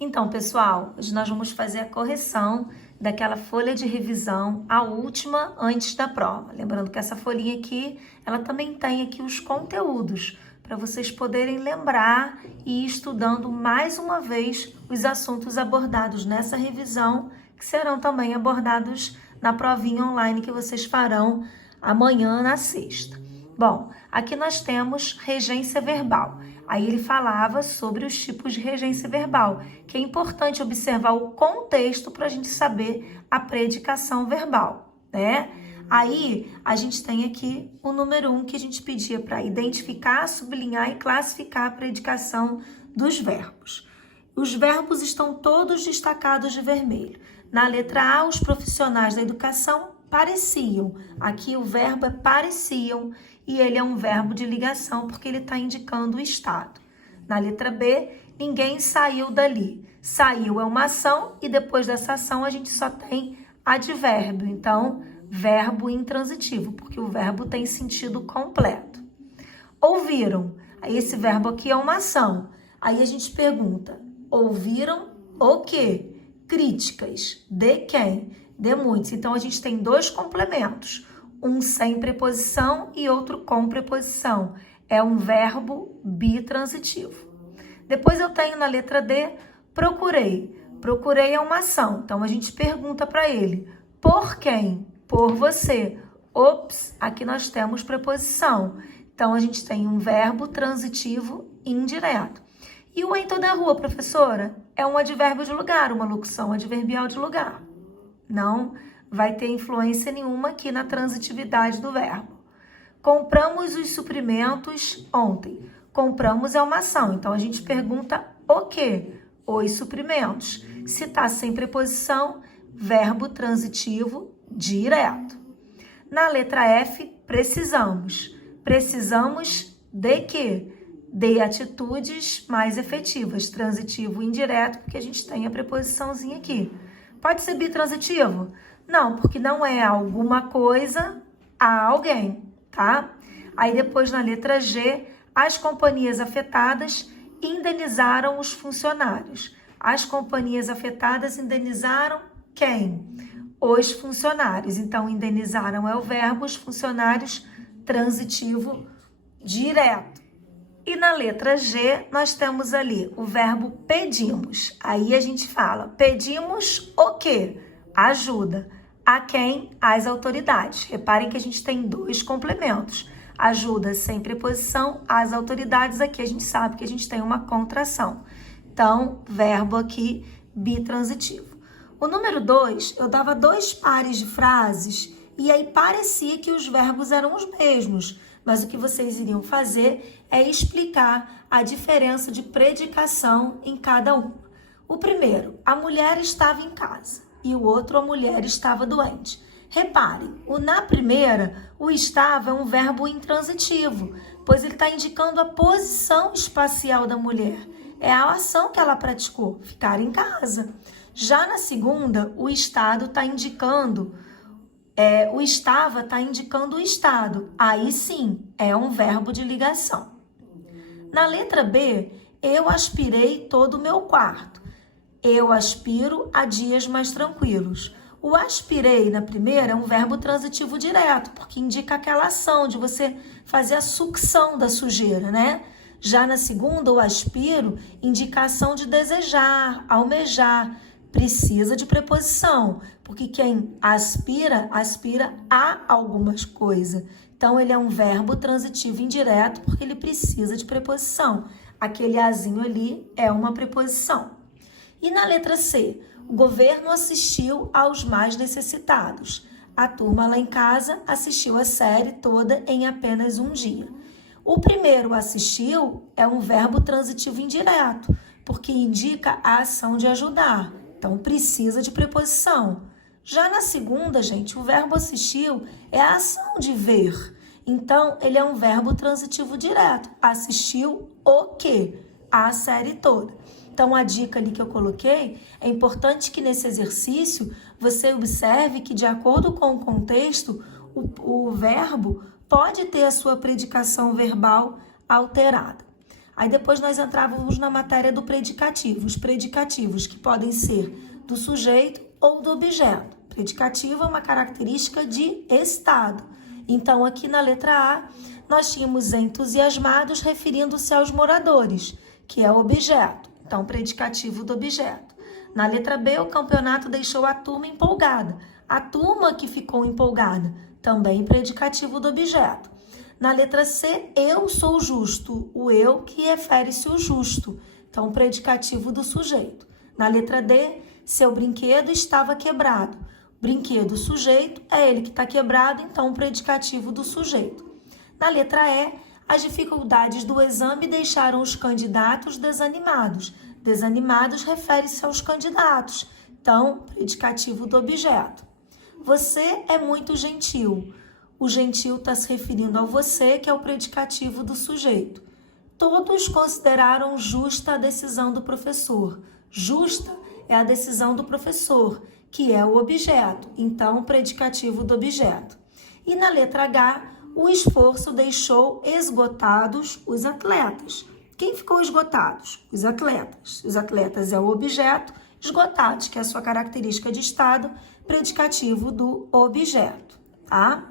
Então, pessoal, hoje nós vamos fazer a correção daquela folha de revisão, a última antes da prova. Lembrando que essa folhinha aqui, ela também tem aqui os conteúdos, para vocês poderem lembrar e ir estudando mais uma vez os assuntos abordados nessa revisão, que serão também abordados na provinha online que vocês farão amanhã na sexta. Bom, aqui nós temos regência verbal. Aí ele falava sobre os tipos de regência verbal, que é importante observar o contexto para a gente saber a predicação verbal, né? Aí a gente tem aqui o número 1 que a gente pedia para identificar, sublinhar e classificar a predicação dos verbos. Os verbos estão todos destacados de vermelho. Na letra A, os profissionais da educação pareciam. Aqui o verbo é pareciam e ele é um verbo de ligação porque ele está indicando o estado. Na letra B, ninguém saiu dali. Saiu é uma ação e depois dessa ação a gente só tem advérbio. Então, verbo intransitivo, porque o verbo tem sentido completo. Ouviram. Aí esse verbo aqui é uma ação. Aí a gente pergunta, ouviram o quê? Críticas. De quem? De muitos. Então, a gente tem dois complementos. Um sem preposição e outro com preposição. É um verbo bitransitivo. Depois eu tenho na letra D, procurei. Procurei é uma ação. Então, a gente pergunta para ele, por quem? Por você. Ops, aqui nós temos preposição. Então, a gente tem um verbo transitivo indireto. E o em toda a rua, professora? É um advérbio de lugar, uma locução adverbial de lugar. Não vai ter influência nenhuma aqui na transitividade do verbo. Compramos os suprimentos ontem. Compramos é uma ação, então a gente pergunta o quê? Os suprimentos. Se está sem preposição, verbo transitivo direto. Na letra F, precisamos. Precisamos de quê? De atitudes mais efetivas, transitivo indireto, porque a gente tem a preposiçãozinha aqui. Pode ser bitransitivo? Não, porque não é alguma coisa a alguém, tá? Aí depois na letra G, as companhias afetadas indenizaram os funcionários. As companhias afetadas indenizaram quem? Os funcionários. Então, indenizaram é o verbo, os funcionários, transitivo direto. E na letra G, nós temos ali o verbo pedimos. Aí a gente fala, pedimos o quê? Ajuda. A quem? Às autoridades. Reparem que a gente tem dois complementos. Ajuda sem preposição, às autoridades. Aqui a gente sabe que a gente tem uma contração. Então, verbo aqui bitransitivo. O número 2, eu dava dois pares de frases e aí parecia que os verbos eram os mesmos. Mas o que vocês iriam fazer é explicar a diferença de predicação em cada um. O primeiro, a mulher estava em casa. E o outro, a mulher estava doente. Reparem, na primeira, o estava é um verbo intransitivo, pois ele está indicando a posição espacial da mulher. É a ação que ela praticou, ficar em casa. Já na segunda, o estado está indicando, o estava está indicando o estado. Aí sim, é um verbo de ligação. Na letra B, eu aspirei todo o meu quarto. Eu aspiro a dias mais tranquilos. O aspirei na primeira é um verbo transitivo direto, porque indica aquela ação de você fazer a sucção da sujeira, né? Já na segunda, o aspiro indica a ação de desejar, almejar. Precisa de preposição, porque quem aspira, aspira a algumas coisas. Então, ele é um verbo transitivo indireto, porque ele precisa de preposição. Aquele azinho ali é uma preposição. E na letra C, o governo assistiu aos mais necessitados. A turma lá em casa assistiu a série toda em apenas um dia. O primeiro assistiu é um verbo transitivo indireto, porque indica a ação de ajudar. Então, precisa de preposição. Já na segunda, gente, o verbo assistiu é a ação de ver. Então, ele é um verbo transitivo direto. Assistiu o quê? A série toda. Então, a dica ali que eu coloquei, é importante que nesse exercício você observe que, de acordo com o contexto, o verbo pode ter a sua predicação verbal alterada. Aí depois nós entrávamos na matéria do predicativo. Os predicativos que podem ser do sujeito ou do objeto. Predicativo é uma característica de estado. Então, aqui na letra A, nós tínhamos entusiasmados referindo-se aos moradores, que é o objeto. Então, predicativo do objeto. Na letra B, o campeonato deixou a turma empolgada. A turma que ficou empolgada, também predicativo do objeto. Na letra C, eu sou justo. O eu que refere-se ao justo. Então, predicativo do sujeito. Na letra D, seu brinquedo estava quebrado. Brinquedo sujeito é ele que está quebrado, então predicativo do sujeito. Na letra E, as dificuldades do exame deixaram os candidatos desanimados. Desanimados refere-se aos candidatos, então predicativo do objeto. Você é muito gentil. O gentil está se referindo ao você, que é o predicativo do sujeito. Todos consideraram justa a decisão do professor. Justa é a decisão do professor, que é o objeto, então predicativo do objeto. E na letra H, o esforço deixou esgotados os atletas. Quem ficou esgotados? Os atletas. Os atletas é o objeto, esgotados, que é a sua característica de estado, predicativo do objeto, tá?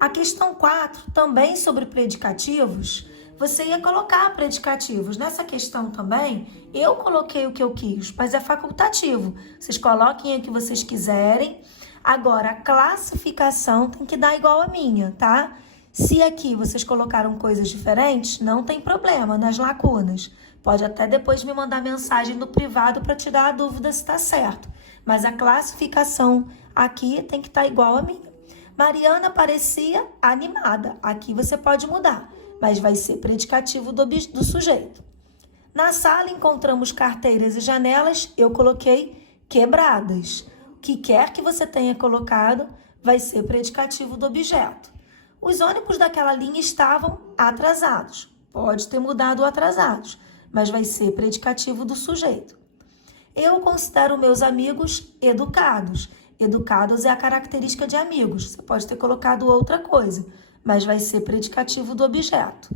A questão 4, também sobre predicativos, você ia colocar predicativos. Nessa questão também, eu coloquei o que eu quis, mas é facultativo. Vocês coloquem o que vocês quiserem. Agora, a classificação tem que dar igual a minha, tá? Se aqui vocês colocaram coisas diferentes, não tem problema nas lacunas. Pode até depois me mandar mensagem no privado para tirar a dúvida se está certo. Mas a classificação aqui tem que estar igual a minha. Mariana parecia animada. Aqui você pode mudar, mas vai ser predicativo do sujeito. Na sala encontramos carteiras e janelas, eu coloquei quebradas. O que quer que você tenha colocado vai ser predicativo do objeto. Os ônibus daquela linha estavam atrasados. Pode ter mudado o atrasados, mas vai ser predicativo do sujeito. Eu considero meus amigos educados. Educados é a característica de amigos. Você pode ter colocado outra coisa, mas vai ser predicativo do objeto.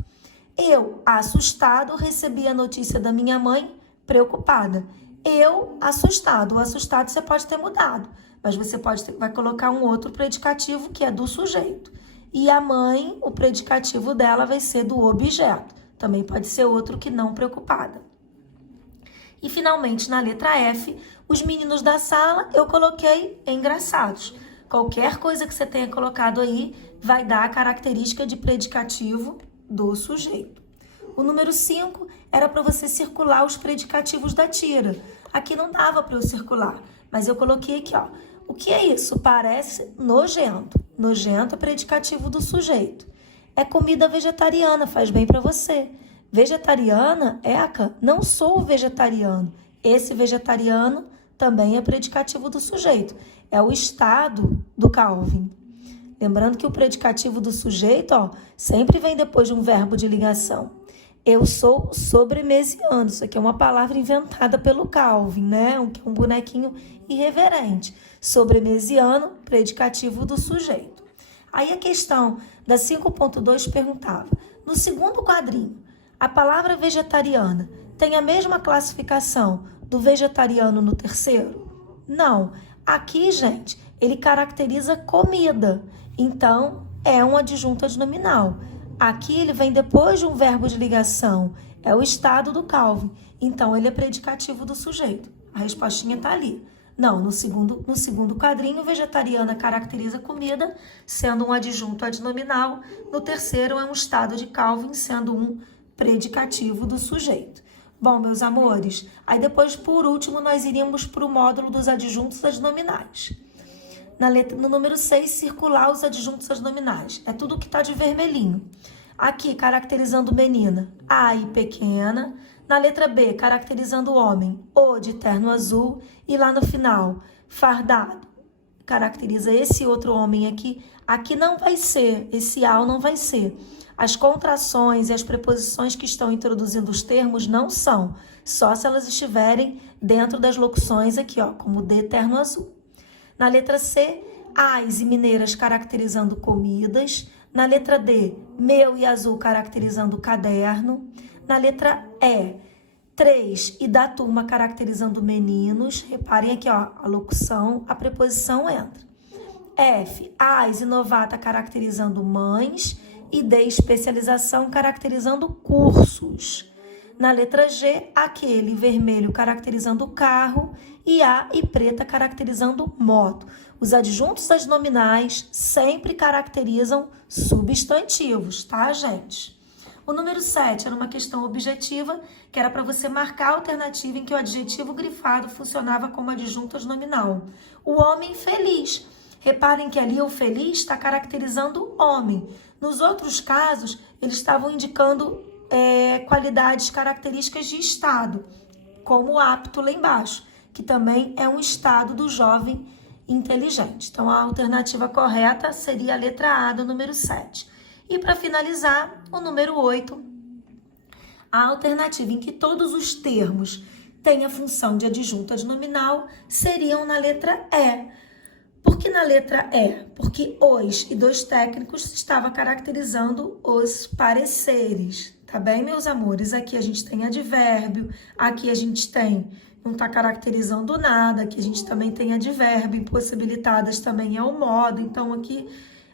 Eu, assustado, recebi a notícia da minha mãe, preocupada. Eu, assustado. O assustado você pode ter mudado, mas você vai colocar um outro predicativo que é do sujeito. E a mãe, o predicativo dela vai ser do objeto. Também pode ser outro que não preocupada. E, finalmente, na letra F, os meninos da sala eu coloquei engraçados. Qualquer coisa que você tenha colocado aí vai dar a característica de predicativo do sujeito. O número 5 era para você circular os predicativos da tira. Aqui não dava para eu circular, mas eu coloquei aqui, ó. O que é isso? Parece nojento. Nojento é predicativo do sujeito. É comida vegetariana, faz bem para você. Vegetariana, Eca, não sou vegetariano. Esse vegetariano também é predicativo do sujeito. É o estado do Calvin. Lembrando que o predicativo do sujeito, ó, sempre vem depois de um verbo de ligação. Eu sou sobremesiano. Isso aqui é uma palavra inventada pelo Calvin, né? Um bonequinho irreverente. Sobremesiano, predicativo do sujeito. Aí a questão da 5.2 perguntava, no segundo quadrinho, a palavra vegetariana tem a mesma classificação do vegetariano no terceiro? Não. Aqui, gente, ele caracteriza comida. Então, é um adjunto adnominal. Aqui ele vem depois de um verbo de ligação. É o estado do Calvin. Então, ele é predicativo do sujeito. A respostinha está ali. Não, no segundo quadrinho, vegetariana caracteriza comida, sendo um adjunto adnominal. No terceiro, é um estado de Calvin, sendo um predicativo do sujeito. Bom, meus amores, aí depois, por último, nós iríamos para o módulo dos adjuntos adnominais. No número 6, circular os adjuntos adnominais. É tudo que está de vermelhinho. Aqui, caracterizando menina, a e pequena. Na letra B, caracterizando homem, o de terno azul. E lá no final, fardado, caracteriza esse outro homem aqui. Aqui não vai ser, esse ao não vai ser. As contrações e as preposições que estão introduzindo os termos não são, só se elas estiverem dentro das locuções aqui, ó, como de terno azul. Na letra C, as e mineiras caracterizando comidas. Na letra D, meu e azul caracterizando caderno. Na letra E, 3 e da turma caracterizando meninos. Reparem aqui, ó, a locução, a preposição entra. F, as e novata caracterizando mães. E D, especialização caracterizando cursos. Na letra G, aquele vermelho caracterizando carro e A e preta caracterizando moto. Os adjuntos adnominais sempre caracterizam substantivos, tá, gente? O número 7 era uma questão objetiva, que era para você marcar a alternativa em que o adjetivo grifado funcionava como adjunto adnominal. O homem feliz. Reparem que ali o feliz está caracterizando homem. Nos outros casos, eles estavam indicando qualidades, características de estado, como o apto lá embaixo, que também é um estado do jovem inteligente. Então, a alternativa correta seria a letra A do número 7. E para finalizar, o número 8, a alternativa em que todos os termos têm a função de adjunto adnominal seriam na letra E. Por que na letra E? Porque os e dos técnicos estava caracterizando os pareceres, tá bem, meus amores? Aqui a gente tem advérbio, aqui a gente tem, não está caracterizando nada, aqui a gente também tem advérbio, impossibilitadas também é o modo, então aqui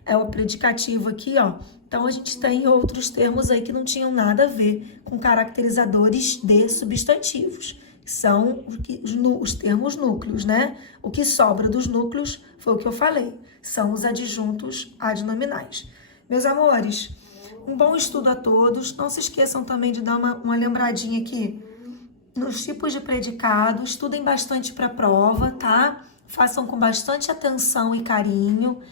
é o predicativo aqui, ó. Então a gente tem outros termos aí que não tinham nada a ver com caracterizadores de substantivos. São os termos núcleos, né? O que sobra dos núcleos foi o que eu falei, são os adjuntos adnominais. Meus amores, um bom estudo a todos. Não se esqueçam também de dar uma lembradinha aqui nos tipos de predicado. Estudem bastante para a prova, tá? Façam com bastante atenção e carinho.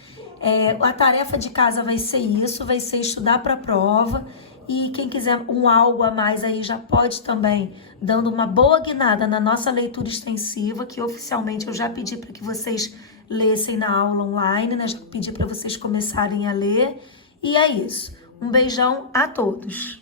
A tarefa de casa vai ser isso, vai ser estudar para a prova. E quem quiser algo a mais aí já pode também, dando uma boa guinada na nossa leitura extensiva, que oficialmente eu já pedi para que vocês lessem na aula online, né? Já pedi para vocês começarem a ler. E é isso. Um beijão a todos.